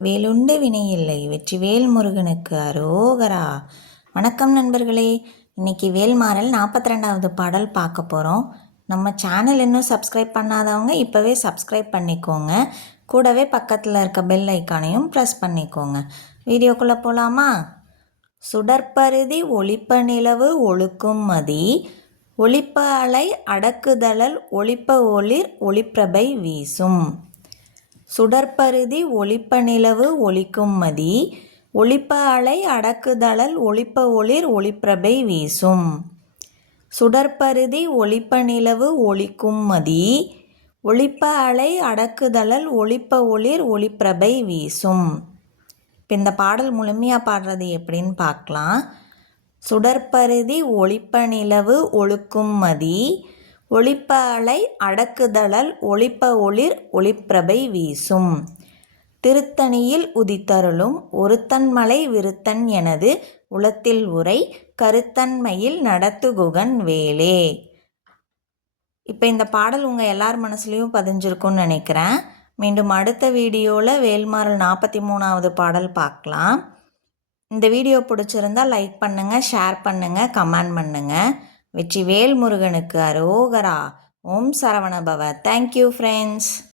வேலுண்டு வினையில்லை. வெற்றிவேல் முருகனுக்கு அரோகரா. வணக்கம் நண்பர்களே. இன்னைக்கு வேல்மாறல் 42வது பாடல் பார்க்க போகிறோம். நம்ம சேனல் இன்னும் சப்ஸ்கிரைப் பண்ணாதவங்க இப்போவே சப்ஸ்கிரைப் பண்ணிக்கோங்க. கூடவே பக்கத்தில் இருக்க பெல் ஐக்கானையும் ப்ரெஸ் பண்ணிக்கோங்க. வீடியோக்குள்ளே போகலாமா? சுடற்பருதி ஒளிப்ப நிலவு ஒழுக்கும் மதி, ஒளிப்ப அலை அடக்குதழல் ஒளிப்ப ஒளிர் ஒளிப்பிரபை வீசும். சுடற்பருதி ஒளிப்ப நிலவு ஒளிக்கும் மதி, ஒளிப்ப அலை அடக்குதழல் ஒளிப்ப ஒளிர் ஒளிப்பிரபை வீசும். சுடற்பருதி ஒளிப்ப நிலவு ஒளிக்கும் மதி, ஒளிப்ப அலை அடக்குதழல் ஒளிப்ப ஒளிர் ஒளிப்பிரபை வீசும். இப்போ இந்த பாடல் முழுமையாக பாடுறது எப்படின்னு பார்க்கலாம். சுடற்பருதி ஒளிப்ப நிலவு ஒழுக்கும் மதி, ஒளிப்ப அலை அடக்குதழல் ஒளிப்ப ஒளிர் ஒளிப்பிரபை வீசும். திருத்தணியில் உதித்தருளும் ஒருத்தன்மலை விருத்தன் எனது உளத்தில் உரை கருத்தன்மையில் நடத்துகுகன் வேலே. இப்போ இந்த பாடல் உங்கள் எல்லார் மனசுலையும் பதிஞ்சிருக்கும்னு நினைக்கிறேன். மீண்டும் அடுத்த வீடியோவில் வேல்மாறல் 43வது பாடல் பார்க்கலாம். இந்த வீடியோ பிடிச்சிருந்தால் லைக் பண்ணுங்கள், ஷேர் பண்ணுங்கள், கமெண்ட் பண்ணுங்கள். வெற்றிவேல் முருகனுக்கு அரோகரா. ஓம் சரவணபவ. Thank you friends.